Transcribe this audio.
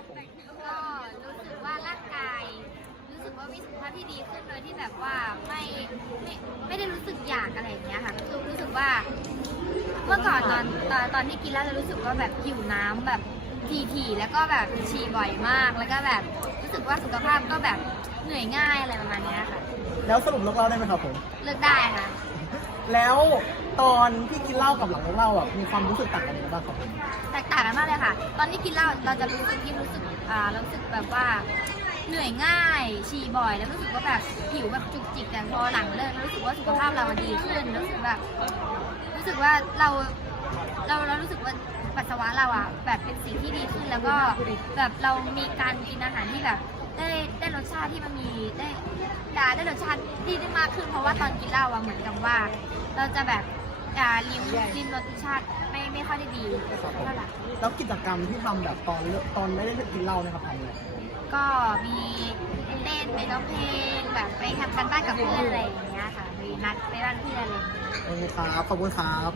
ครับผม ก็รู้สึกว่าร่างกาย รู้สึกว่ามีสุขภาพที่ดีขึ้นโดยที่แบบว่าไม่ไม่ไม่ได้รู้สึกอยากอะไรอย่างเงี้ยค่ะก็รู้สึกว่า เมื่อก่อนตอนตอนตอนที่กินแล้วจะรู้สึกว่าแบบหิวน้ำแบบทีๆแล้วก็แบบฉี่บ่อยมากแล้วก็แบบรู้สึกว่าสุขภาพก็แบบเหนื่อยง่ายอะไรประมาณเนี้ยค่ะ แล้วสรุปเลิกเหล่าได้ไหมครับผม เลิกได้ค่ะ แล้วตอนที่กินเหล้ากับหลังเลิกเหล้าอะมีความรู้สึกต่างกันยังไงบ้างครับผมแตกต่างกันมากเลยค่ะ ตอนที่กินเหล้าเราจะรู้สึกที่รู้สึกอ่ารู้สึกแบบว่าเหนื่อยง่าย ฉี่บ่อย แล้วรู้สึกว่าแบบผิวแบบจุกจิกแต่พอหลังเลิกรู้สึกว่าสุขภาพเราดีขึ้น รู้สึกแบบรู้สึกว่าเราเราเรารู้สึกว่าปัสสาวะเราอะแบบเป็นสิ่งที่ดีขึ้นแล้วก็แบบเรามีการกินอาหารที่แบบ ได้ได้รสชาติที่มันมีได้ได้ได้รสชาติที่ได้มากขึ้น เพราะว่าตอนกินเหล้าอะเหมือนกับว่า เราจะแบบอ่าลิ้มลิ้มรสชาติไม่ไม่ค่อยได้ดีเท่าไหร่แล้วกิจกรรมที่ทำแบบตอนเลิกตอนไม่ได้กินเหล้าเนะครับทำอะไรก็มีเต้นไปร้องเพลงแบบไปทำกันบ้านกับเพื่อนอะไรอย่างเงี้ยค่ะไปนัดไปบ้านเพื่อนอะไรอย่างเงี้ย โอเคครับ ขอบคุณครับ